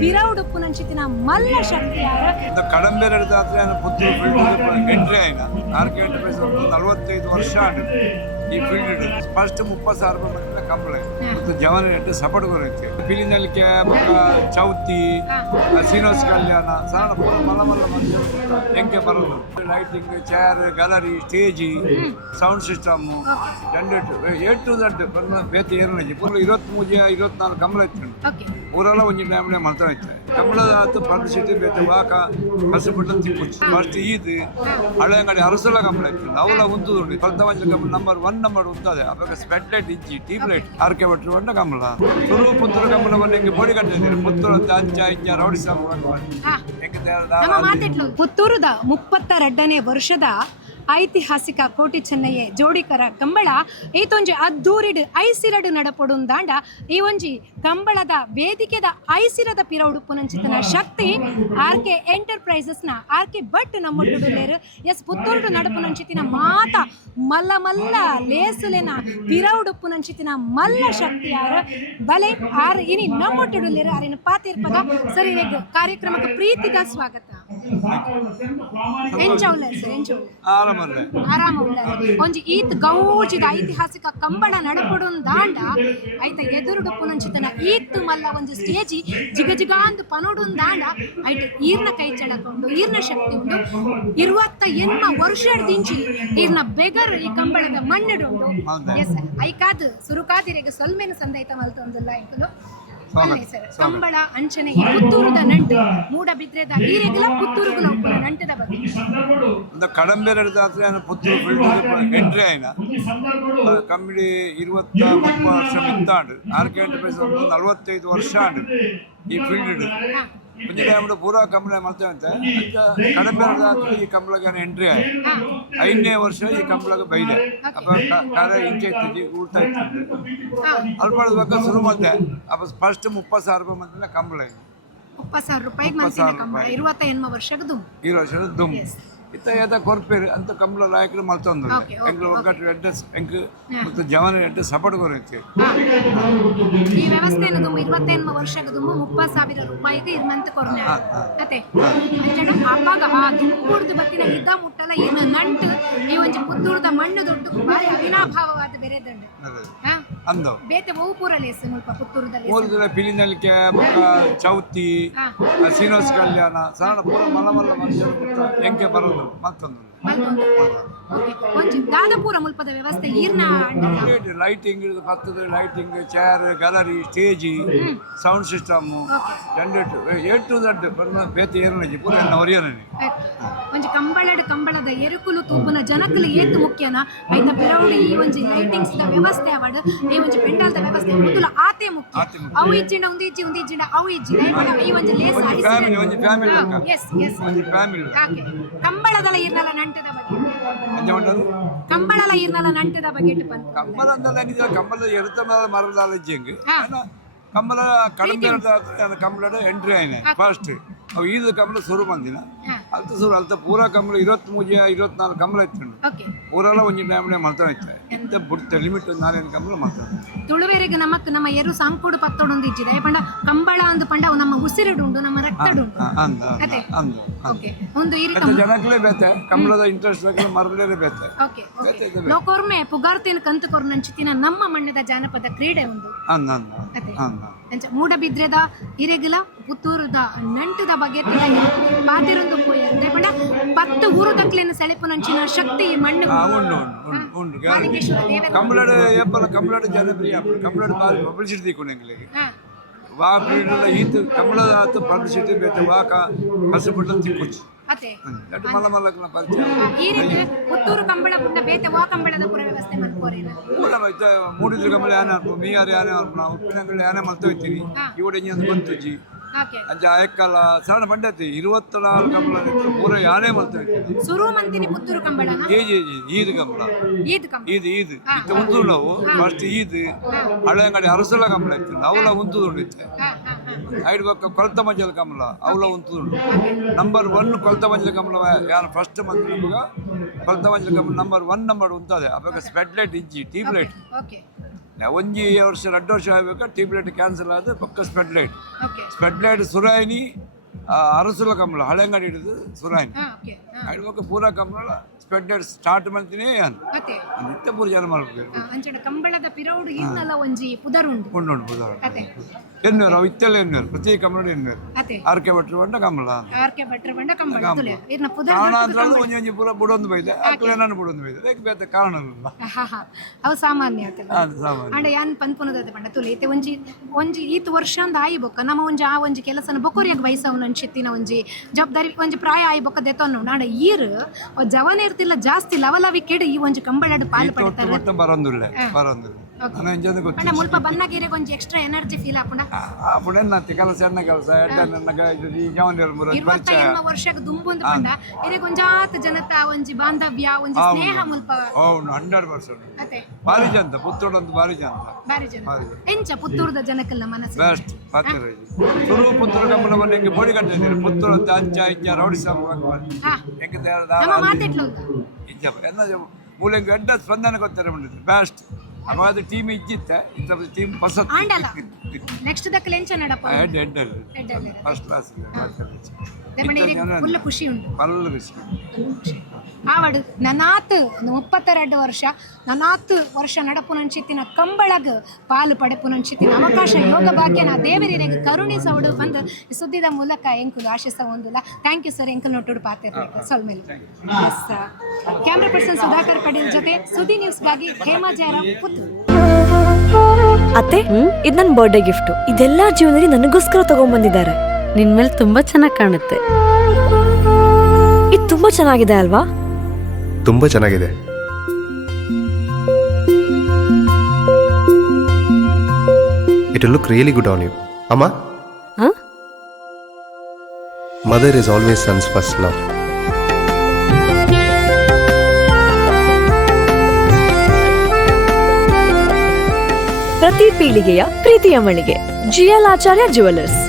ಪಿರೌಡುಪ್ಪು ನಂಚಿತ್ತಿನ ಮಲ್ಲ ಶಕ್ತಿಯಾರ ಕಡಂಬೇರೆ ಜಾತ್ರೆ ಪುತ್ತೂರು ಫೀಲ್ಡ್ ಎಂಟ್ರಿ ಆಯ್ನ ಆರ್ಕೆ ಎಂಟರ್ಪ್ರೈಸ್ 45 ವರ್ಷ ಈ ಫೀಲ್ಡ್ ಫಸ್ಟ್ 30,000 ರೂಪಾಯಿ ಮಂದಿನ ಕಂಬಳ ಮತ್ತು ಜವಾನ ಎಂಟು ಸಪೋರ್ಟ್ ಕೊರೈತೆ ಫಿಲಿನಲ್ಲಿಕೆ ಚೌತಿ ಸೀನೋಸ್ ಕಲ್ಯಾಣ ಸಣ್ಣ ಪೂರ ಮಲ್ಲ ಮಲ್ಲ ಮಂದಿ ಎಂಕೆ ಬರೋದು lighting chair gallery stage sound system A to Z ಬೇತೆ ಏನಿಲ್ಲ ಪೂರ 23-24 ಕಂಬಳ ಇತ್ತು ಊರೆಲ್ಲ ಒಂಜಿ ಟೈಮ್ನೇ ಮಾಡ್ತಾ ಇತ್ತು ಕಂಬಳದ ಆತು ಪಬ್ಲಿಸಿಟಿ ಬೇತೆ ವಾಕ ಕಷ್ಟಪಟ್ಟು ತಿಪ್ಪುಚ್ಚು ಫಸ್ಟ್ ಈದ್ ಹಳೆ ಅಂಗಡಿ ಅರಸಲ ಕಂಬಳ ಇತ್ತು ಅವಲ ಉಂತುದುಂಡು ಫಲ್ತವಂಜ ಕಂಬಳ ನಂಬರ್ ಉಂತದೆ ಅವಾಗ ಸ್ಪೆಡ್ ಲೈಟ್ ಇಜ್ಜಿ ಟ್ಯೂಬ್ ಲೈಟ್ ಆರ್ಕೆ ಭಟ್ರು ಬಂಡ ಕಂಬಳ ಸುರು ಪುತ್ರ ಕಂಬಳವನ್ನು ಹೆಂಗೆ ಬೋಡಿ ಕಟ್ಟಿದ್ದೀರಿ ಪುತ್ತೂರು ಅಂತ ಅಂಚ ರೌಡಿ ಸಾಂಗ್ ಪುತ್ತೂರದ 32ನೇ ವರ್ಷದ ಐತಿಹಾಸಿಕ ಕೋಟಿ ಚೆನ್ನಯ್ಯ ಜೋಡಿಕರ ಕಂಬಳ ಈತೊಂಜಿ ಅದ್ದೂರಿಡ್ ಐಸಿರಡು ನಡಪೊಡುಂದಾಂಡ ಈ ಒಂಜಿ ಕಂಬಳದ ವೇದಿಕೆದ ಐಸಿರದ ಪಿರೌಡುಪ್ಪು ನಂಚಿತನ ಶಕ್ತಿ ಆರ್ಕೆ ಎಂಟರ್ಪ್ರೈಸಸ್ನ ಆರ್ಕೆ ಭಟ್ ನಮ್ಮೊಟ್ಟುಡುಲೇರು ಎಸ್ ಪುತ್ತೂರು ನಡಪು ನಂಚಿತಿನ ಮಾತ ಮಲ್ಲ ಮಲ್ಲ ಲೇಸುಲೆನ ಪಿರೌಡುಪ್ಪು ನಂಚಿತಿನ ಮಲ್ಲ ಶಕ್ತಿಯಾರ ಬಲೆ ಆರ್ ಇನಿ ನಮ್ಮೊಟ್ಟುಡುಲೇರು ಆರಿನ ಪಾತಿರ್ಪದ ಸರಿ ಕಾರ್ಯಕ್ರಮಕ್ಕೆ ಪ್ರೀತಿದ ಸ್ವಾಗತ ಎಂಜೌಲರ್ ಸರ್ ಎಂಜೌಲರ್ ಆರಾಮ ಒಂಜಿ ಈತ್ ಗೌಜಿದ ಐತಿಹಾಸಿಕ ಕಂಬಳ ನಡಪೊಡುನ್ ದಾಂಡ ಐತ ಎದುರುಡುಪ್ಪು ನಂಚಿತನ ಈತ್ ಮಲ್ಲ ಒಂಜಿ ಸ್ಟೇಜಿ ಜಿಗ ಜಿಗ ಅಂದ್ ಪನೋಡುನ್ ದಾಂಡ ಐಟ ಈರ್ನ ಕೈ ಚಳಕೊಂಡು ಈರ್ನ ಶಕ್ತಿ ಉಂಡು 28 ವರ್ಷಡ್ದಿಂಚಿ ಈರ್ನ ಬೆಗರ್ ಈ ಕಂಬಳದ ಮಣ್ಣಡುಂಡು ಎಸ್ ಐಕಾದ್ ಸುರುಕಾದಿರೆಗೆ ಸೊಲ್ಮೆನ ಸಂದೈತ ಮಲ್ತೊಂದುಲ್ಲ ಎಂಕುಲು ಕಂಬಳ ಅಂಚನೆ ಈ ಪುತ್ತೂರದ ನಂಟು ಮೂಡಬಿದ್ರೆದ ಈರೆಗಲ ಪುತ್ತೂರುಗುಲ ನಂಟದ ಬಗ್ಗೆ ಕಡಂಬೇರೆ ಜಾತ್ರೆ ಪುತ್ತೂರು ಫೀಲ್ಡ್ ಎಂಟ್ರಿ ಆಯ್ನ ಕಮ್ಮಿಡಿ 20-30 ವರ್ಷ ಮಿತ್ತಾಂಡು ಆರ್ಕೆ ಎಂಟರ್ಪ್ರೈಸ್ 45 ವರ್ಷ ಈ ಫೀಲ್ಡ್ ಮುಂಜೆ ಟೈಮ್ ಪೂರಾ ಕಂಬಳ ಮಾಡ್ತೇವಂತೆ ಕಡಂಬೇರೆ ಜಾತ್ರೆ ಈ ಕಂಬಳಗೆ ಎಂಟ್ರಿ ಆಯ್ತು 5ನೇ ವರ್ಷ ಈ ಕಂಬಳಗೆ ಬೈದೆ ಅಪ್ಪ ಕಾರ ಇಂಚೆ ಇತ್ತಿದ್ದಿ ಊಟ ಇತ್ತು ಅಲ್ಪ ಬೇಕಾ ಶುರು ಮಾಡಿದೆ ಅಪ್ಪ ಫಸ್ಟ್ 30,000 ರೂಪಾಯಿ ಮಂದಿನ ಕಂಬಳ 30,000 ರೂಪಾಯಿಗೆ ಕಂಬಳ 28 ವರ್ಷದ ದುಮ್ ಇತ್ತ ಏದ ಕೊರ್ಪೇರು ಅಂತ ಕಂಬಳ ನಾಯಕರು ಮಲ್ತೊಂದು ಎಂಗ್ಳು ಒಗ್ಗಟ್ಟು ಅಡ್ರೆಸ್ ಎಂಕ್ ಮತ್ತು ಜವಾನ ಅಡ್ರೆಸ್ ಸಪೋರ್ಟ್ ಕೊರೈತೆ ಈ ವ್ಯವಸ್ಥೆ 28 ವರ್ಷದ 30,000 ರೂಪಾಯಿಗೆ ಇರ್ಮಂತ ಕೊರ್ನೆ ಅತೆ ಅಂಜಡ ಅಪ್ಪಾಗ ಆ ದುಂಪುರ್ದು ಬತ್ತಿನ ಇದ್ದ ಮುಟ್ಟಲ ಇನ್ನ ನಂಟು ಈ ಒಂಜಿ ಪುತ್ತೂರ್ದ ಮಣ್ಣು ದೊಡ್ಡ ಬಾರಿ ಅವಿನಾಭಾವವಾದ ಬೆರೆದಂಡು ಅಂದು ಬೇತೆ ಬಹು ಪೂರ ಲೇಸು ಮುಲ್ಪ ಪುತ್ತೂರ್ದಲ್ಲಿ ಮೂರು ಫಿಲಿನಲ್ಲಿಕೆ ಚೌತಿ ಸೀನೋಸ್ ಕಲ್ಯಾಣ ಸಣ್ಣ ಪೂರ ಮಲ್ಲ ಮಲ್ಲ ಮಂದಿ ಎಂಕೆ ಬರೋದು ಮತ್ತೊಂದು ಒಂಜಿ ದಾದಪೂರ ಮುಲ್ಪದ ವ್ಯವಸ್ಥೆ ಈರ್ನ ಲೈಟಿಂಗ್ ಪತ್ತದ lighting chair gallery stage sound system A to Z ಬೇತೆ ಏನಿಲ್ಲ ಪೂರ ಒರಿಯನೇ ಒಂಜಿ ಕಂಬಳದ ಎರುಕುಲು ತೂಪುನ ಜನಕುಲು ಏತು ಮುಖ್ಯನ ಐತ ಪಿರೌಡು ಈ ಒಂಜಿ ಲೈಟಿಂಗ್ಸ್ ದ ವ್ಯವಸ್ಥೆ ಅವಡ್ ಈ ಒಂಜಿ ಪೆಂಡಾಲ್ದ ವ್ಯವಸ್ಥೆ ಮೊದಲು ಆತೆ ಮುಖ್ಯ ಅವು ಇಜ್ಜಿಂಡ ಉಂದಿ ಇಜ್ಜಿಂಡ ಅವು ಇಜ್ಜಿಂಡ ಈ ಒಂಜಿ ಲೇಸ್ ಕಂಬಳದಲ ಇರ್ನಲ ನಂಟದ ಬಗ್ಗೆ ಕಂಬಳಲ ಇರ್ನಲ ನಂಟದ ಬಗ್ಗೆ ಕಂಬಳ ಕಂಬಳದ ಎರುತ ಮರದ ಇಜ್ಜಂಗ್ ಕಂಬಳ ಕಡಂಬೇರೆ ಕಂಬಳ ಎಂಟ್ರಿ ಆಯ್ನೆ ಫಸ್ಟ್ ಅವು ಈದ ಕಂಬಳ ಶುರು ಮಂದಿನ ಅಲ್ತ ಶುರು ಅಲ್ತ ಪೂರ ಕಂಬಳ 23-24 ಕಂಬಳ ಇತ್ತು ಊರೆಲ್ಲ ಒಂಜಿ ಟೈಮ್ನೇ ಮಾಡ್ತಾ ಇತ್ತು ಇಂತ ಬಿಡ್ತೆ ಲಿಮಿಟ್ 4 ಕಂಬಳ ಮಾಡ್ತಾರೆ ತುಳುವೇರಿಗೆ ನಮ್ಮ ಎರು ಸಾಂಕುಡು ಪತ್ತೊಡೊಂದು ಇಜ್ಜಿದೆ ಪಂಡ ಕಂಬಳ ಅಂದು ಪಂಡ ಅವು ನಮ್ಮ ಉಸಿರುಡುಂಡು ನಮ್ಮ ರಕ್ತಡುಂಡು ಅದೇ ಓಕೆ ಒಂದು ಈ ಜನಕ್ಲೇ ಬೇತೆ ಕಂಬಳದ ಇಂಟ್ರೆಸ್ಟ್ ಮರಲೇನೆ ಬೇತೆ ಓಕೆ ಲೋಕೋರ್ಮೆ ಪುಗಾರ್ತಿನ ಕಂತು ಕೊರ್ನಂಚಿತಿನ ನಮ್ಮ ಮಣ್ಣದ ಜಾನಪದ ಕ್ರೀಡೆ ಒಂದು ಅದೇ ಮೂಡಬಿದ್ರೆದ ಇರೆಗುಲ ಪುತ್ತೂರದ ನಂಟದ ಬಗ್ಗೆ ಪಾತಿರೊಂದು ಪೋಯಿರುತ್ತೆ ಪಂಡ 10 ಊರುದಕ್ಲೇನ ಸೆಳೆಪು ನಂಚಿನ ಶಕ್ತಿ ಮಣ್ಣು ಕಂಬಳದ ಏಪಲ ಕಂಬಳದ ಜನಪ್ರಿಯ ಕಂಬಳದ ಬಾರಿ ಪಬ್ಲಿಸಿಟಿ ತಿಕ್ಕೊಂಡೆಂಗ್ಲಿಗೆ ವಾ ಪೀರಿಯಡ್ ಈತ್ ಕಂಬಳದ ಆತು ಪಬ್ಲಿಸಿಟಿ ಬೇತೆ ವಾಕ ಕಷ್ಟಪಟ್ಟು ತಿಕ್ಕೊಚ್ಚು ಅತೆ ಮಲ್ಲ ಮಲ್ಲಕನ ಪರಿಚಯ ಈ ರೀತಿ ಪುತ್ತೂರು ಕಂಬಳ ಬುಂಡ ಬೇತೆ ವಾ ಕಂಬಳದ ಪುರ ವ್ಯವಸ್ಥೆ ಮಾಡ್ಕೋರೇನ ಮೂಡಿದ್ರ ಕಂಬಳ ಯಾನೆ ಮೀಯಾರು ಯಾನೆ ಉಪ್ಪಿನಂಗಡಿ ಯಾನೆ ಮಲ್ತೋಯ್ತೀನಿ ಇವಡೆ ಒಂದು ಬಂತುಜಿ ಅಂಚ ಆಯಕ್ಕಲ್ಲ ಸಣ್ಣ ಪಂಡತಿ 24 ಕಂಬಳ ಪೂರ ಯಾನೆ ಮಲ್ತೋಯ್ತೀನಿ ಸುರು ಮಂತಿನಿ ಪುತ್ತೂರು ಕಂಬಳನ ಈದ್ ಕಂಬಳ ಈದ್ ಇತ್ತ ಉಂದು ನಾವು ಫಸ್ಟ್ ಈದ್ ಹಳೆ ಅಂಗಡಿ ಅರಸಲ ಕಂಬಳ ಇತ್ತು ಅವಲ ಉಂತುದುಂಡಿತ್ತೆ ಐದು ಪಕ್ಕ ಕೊಳತ ಮಂಜಲ ಕಂಬಳ ಅವಲ ಉಂತುದುಂಡು ನಂಬರ್ 1 ಕೊಳತ ಮಂಜಲ ಕಂಬಳ ಯಾರು ಫಸ್ಟ್ ಮಂತ್ ನಮಗ ಕೊಳತ ಮಂಜಲ ಕಂಬಳ ನಂಬರ್ 1 ಉಂತದೆ ಅವಾಗ ಸ್ಪೆಡ್ ಲೈಟ್ ಇಜ್ಜಿ ಟ್ಯೂಬ್ ಲೈಟ್ ಒಂಜಿ ವರ್ಷ 2 ವರ್ಷ ಆಗ್ಬೇಕಾ ಟ್ಯೂಬ್ಲೈಟ್ ಕ್ಯಾನ್ಸಲ್ ಆದ ಪಕ್ಕ ಸ್ಪೆಡ್ ಲೈಟ್ ಓಕೆ ಸುರಾಯಿನಿ ಅರಸುಲ ಕಂಬಳ ಹಳೆಂಗಡಿ ಹಿಡಿದು ಸುರಾಯಿನಿ ಓಕೆ ಆಡ್ಬೇಕು ಪೂರ ಕಂಬಳ ಸ್ಪೆಡ್ ಲೈಟ್ ಸ್ಟಾರ್ಟ್ ಮಾಡ್ತೀನಿ ಅತೆ ನಿತ್ಯ ಪೂರ ಜನ ಮಾಡ್ಬೇಕು ಅಂಚಡ ಕಂಬಳದ ಪಿರೌಡು ಇನ್ನಲ್ಲ ಒಂಜಿ ಪುದರುಂಡು ಉಂಡು ಪೂರ ಅತೆ ಎನ್ನೂರು ಅವು ಇತ್ತೆಲ್ಲ ಎನ್ನೂರು ಪ್ರತಿ ಕಂಬಳ ಎನ್ನೂರು ಅತೆ ಆರ್ಕೆ ಭಟ್ರು ಬಂಡ ಕಂಬಳ ಆರ್ಕೆ ಭಟ್ರ ಬಂಡ ಕಂಬಳ ತುಲೆ ಇರ್ನ ಪುದರ್ ಕಾರಣ ಅಂದ್ರೆ ಒಂಜಿ ಒಂಜಿ ಪೂರ ಬುಡೊಂದು ಬೈದೆ ಅಕ್ಲೆ ನಾನು ಬುಡೊಂದು ಬೈದೆ ಅದಕ್ಕೆ ಬೇತೆ ಕಾರಣ ಇಲ್ಲ ಅವು ಸಾಮಾನ್ಯ ಆತಲ್ಲ ಅದು ಸಾಮಾನ್ಯ ಅಂಡ ಯಾನ್ ಪನ್ಪುನದ ಬಂಡ ತುಲೆ ಇತ್ತೆ ಒಂಜಿ ಈತ್ ವರ್ಷ ಅಂದ ಆಯಿ ಬೊಕ್ಕ ನಮ್ಮ ಒಂಜಿ ಆ ಒಂಜಿ ಕೆಲಸನ ಬೊಕೊರಿಯಾಗ ವಯಸ್ಸವನ ಅನ್ಸಿತ್ತಿನ ಒಂಜಿ ಜವಾಬ್ದಾರಿ ಒಂಜಿ ಪ್ರಾಯ ಆಯಿ ಬೊಕ್ಕ ದೆತ್ತೊನ್ನು ನಾಡ ಈರ್ ಜವನ ಇರ್ತಿಲ್ಲ ಜಾಸ್ತಿ ಲವಲವಿ ಕೆಡು ಈ ಒಂಜಿ ಕಂಬಳಡ್ ಪಾಲು ಪಡಿತಾರೆ ಒಟ್ಟು ಬರೋದಿಲ್ಲ ನಾನು ಎಂಜಾಯ್ ಗೊತ್ತಿಲ್ಲ ಅಣ್ಣ ಮುಲ್ಪ ಬನ್ನಗೇರೆ ಒಂಜಿ ಎಕ್ಸ್ಟ್ರಾ ಎನರ್ಜಿ ಫೀಲ್ ಆಪುಂಡ ಅప్పుడు ನತ್ತಿ ಕೆಲಸ ಎಣ್ಣ ಕೆಲಸ ಈ ಜವನ ಇರುವತ್ತ ಎಮ್ಮ ವರ್ಷಕ್ಕೆ ದುಂಬುಂದು ಪಂಡ ಇರೆ ಗೊಂಜಾತ ಜನತ ಒಂಜಿ ಬಾಂಧವ್ಯ ಒಂಜಿ ಸ್ನೇಹ ಮುಲ್ಪ అవును 100% ಅತೆ ಭಾರಿ ಜಂತ ಪುತ್ತೂರಂತ ಭಾರಿ ಜಂತ ಬಾರಿ ಜನ ಎಂಚ ಪುತ್ತೂರದ ಜನಕ್ಕಲ್ಲ ಮನಸ್ಸು ಬೆಸ್ಟ್ ಪಕ್ಕರಾಜಿ ಸುರು ಪುತ್ತೂರು ಕಂಬಳ ಬಂದು ಹೆಂಗೆ ಬೋಡಿ ಕಟ್ಟಿದ್ದೀರಿ ಪುತ್ತೂರು ಅಂತ ಅಂಚ ಇಂಚ ರೌಡಿ ಸಾಂಗ್ ಹೆಂಗೆ ನಮ್ಮ ಮಾತೆಟ್ಲು ಇಂಚ ಎನ್ನ ಮೂಲೆಂಗೆ ಎಡ್ಡ ಸ್ಪಂದನೆ ಗೊತ್ತಾರೆ ಬಂದಿದ್ದು ಬೆಸ್ಟ್ ಅವಾಗ ಟೀಮ್ ಇಜ್ಜಿತ್ತ ಇಂಥ ಟೀಮ್ ಪಸತ್ ಆಂಡಲ್ಲ ನೆಕ್ಸ್ಟ್ ದಕ್ಕ ಲೆಂಚ ನಡಪ head head first class full ಖುಷಿ ಉಂಟು ಪಲ್ಲ ಖುಷಿ ಆವಡು ನನಾತ್ 32 ವರ್ಷ ನನಾತ್ ವರ್ಷ ನಡಪುನಂಚಿತ್ತಿನ ಕಂಬಳಗ ಪಾಲು ಪಡೆಪುನಂಚಿತ್ತಿನ ಅವಕಾಶ ಯೋಗ ಭಾಗ್ಯನ ದೇವರಿಗೆ ಕರುಣಿಸವಡು ಬಂದು ಸುದ್ದಿದ ಮೂಲಕ ಎಂಕುಲು ಆಶಿಸ ಹೊಂದಿಲ್ಲ ಥ್ಯಾಂಕ್ ಯು ಸರ್ ಎಂಕಲ್ ನೋಟೋಡು ಪಾತಿರ್ಬೇಕು ಸೊಲ್ಮೇಲೆ ಎಸ್ ಕ್ಯಾಮ್ರಾ ಪರ್ಸನ್ ಸುಧಾಕರ್ ಪಡೀಲ್ ಜೊತೆ ಸುದ್ದಿ ನ್ಯೂಸ್ಗಾಗಿ ಹೇಮಾ ಜಯರಾಮ್ ಪುತ್ತೂರು. ಅತ್ತೆ ಇದು ನನ್ನ ಬರ್ಡೇ ಗಿಫ್ಟ್. ಇದೆಲ್ಲ ಜೀವನದಲ್ಲಿ ನನಗೋಸ್ಕರ ತಗೊಂಡ್ಬಂದಿದ್ದಾರೆ. ನಿನ್ ಮೇಲೆ ತುಂಬಾ ಚೆನ್ನಾಗಿ ಕಾಣುತ್ತೆ. ಇದು ತುಂಬಾ ಚೆನ್ನಾಗಿದೆ ಅಲ್ವಾ? ತುಂಬಾ ಚೆನ್ನಾಗಿದೆ. It will look really good on you. Amma? Huh? Mother is always son's first love. ಪ್ರತಿ ಪೀಳಿಗೆಯ ಪ್ರೀತಿಯ ಮಳಿಗೆ GL ಆಚಾರ್ಯ ಜ್ಯುವೆಲರ್ಸ್.